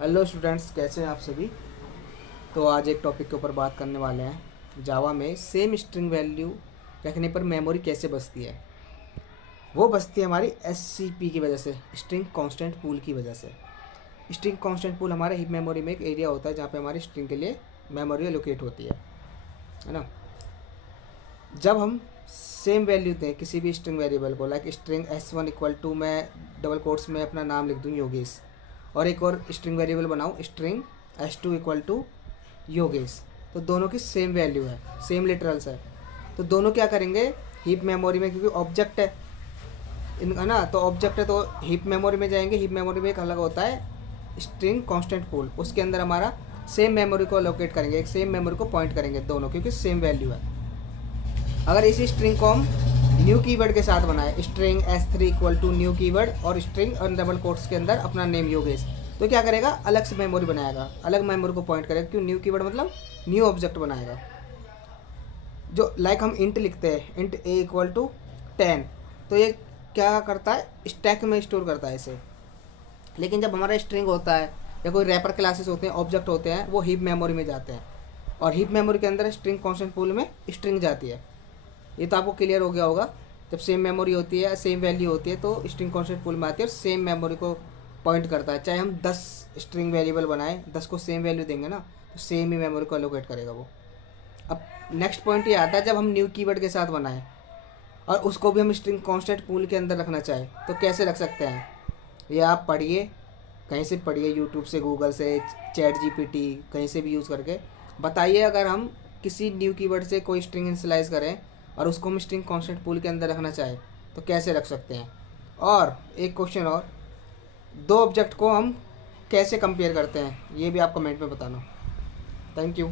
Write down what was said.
Hello students, कैसे हैं आप सभी। तो आज एक टॉपिक के ऊपर बात करने वाले हैं। जावा में सेम स्ट्रिंग वैल्यू रखने पर मेमोरी कैसे बचती है। वो बचती है हमारी एससीपी की वजह से, स्ट्रिंग कांस्टेंट पूल की वजह से। स्ट्रिंग कांस्टेंट पूल हमारे हीप मेमोरी में एक एरिया होता है जहाँ पे हमारी स्ट्रिंग के लिए मेमोरी एलोकेट होती है ना। जब हम सेम वैल्यू दें किसी भी स्ट्रिंग वेरिएबल को, like string S1 equal to, मैं डबल कोट्स में अपना नाम लिख दूँ योगेश, और एक और स्ट्रिंग वेरिएबल बनाऊँ string S2 equal to Yogesh, तो दोनों की सेम वैल्यू है, सेम लिटरल्स है। तो दोनों क्या करेंगे हीप मेमोरी में, क्योंकि ऑब्जेक्ट है है ना, तो ऑब्जेक्ट है तो हीप मेमोरी में जाएंगे। हीप मेमोरी में एक अलग होता है स्ट्रिंग कांस्टेंट पूल, उसके अंदर हमारा सेम मेमोरी को लोकेट करेंगे, एक सेम मेमोरी को पॉइंट करेंगे दोनों, क्योंकि सेम वैल्यू है। अगर इसी स्ट्रिंग को हम न्यू कीवर्ड के साथ बनाए, string S3 equal to new keyword और स्ट्रिंग और डबल कोट्स के अंदर अपना नेम योगेश, तो क्या करेगा अलग से मेमोरी बनाएगा, अलग मेमोरी को पॉइंट करेगा। क्यों? न्यू कीवर्ड मतलब न्यू ऑब्जेक्ट बनाएगा। जो लाइक हम इंट लिखते हैं, इंट A इक्वल टू 10, तो ये क्या करता है स्टैक में स्टोर करता है इसे। लेकिन जब हमारा स्ट्रिंग होता है या कोई रैपर क्लासेस होते हैं, ऑब्जेक्ट होते हैं, वो हीप मेमोरी में जाते हैं, और हीप मेमोरी के अंदर स्ट्रिंग कांस्टेंट पूल में स्ट्रिंग जाती है। ये तो आपको क्लियर हो गया होगा। जब सेम मेमोरी होती है, सेम वैल्यू होती है, तो स्ट्रिंग कांस्टेंट पूल में आती है और सेम मेमोरी को पॉइंट करता है। चाहे हम 10 स्ट्रिंग वेरिएबल बनाएं, 10 को सेम वैल्यू देंगे ना, तो सेम ही मेमोरी को एलोकेट करेगा वो। अब नेक्स्ट पॉइंट ये आता है, जब हम न्यू कीवर्ड के साथ बनाएं और उसको भी हम स्ट्रिंग कांस्टेंट पूल के अंदर रखना चाहें, तो कैसे रख सकते हैं। ये आप पढ़िए, कहीं से पढ़िए, यूट्यूब से, गूगल से, चैट जीपीटी, कहीं से भी यूज़ करके बताइए। अगर हम किसी न्यू कीवर्ड से कोई स्ट्रिंग इनिशियलाइज करें और उसको हम स्ट्रिंग कांस्टेंट पूल के अंदर रखना चाहें, तो कैसे रख सकते हैं। और एक क्वेश्चन और, दो ऑब्जेक्ट को हम कैसे कंपेयर करते हैं, ये भी आप कमेंट में बताना। Thank you.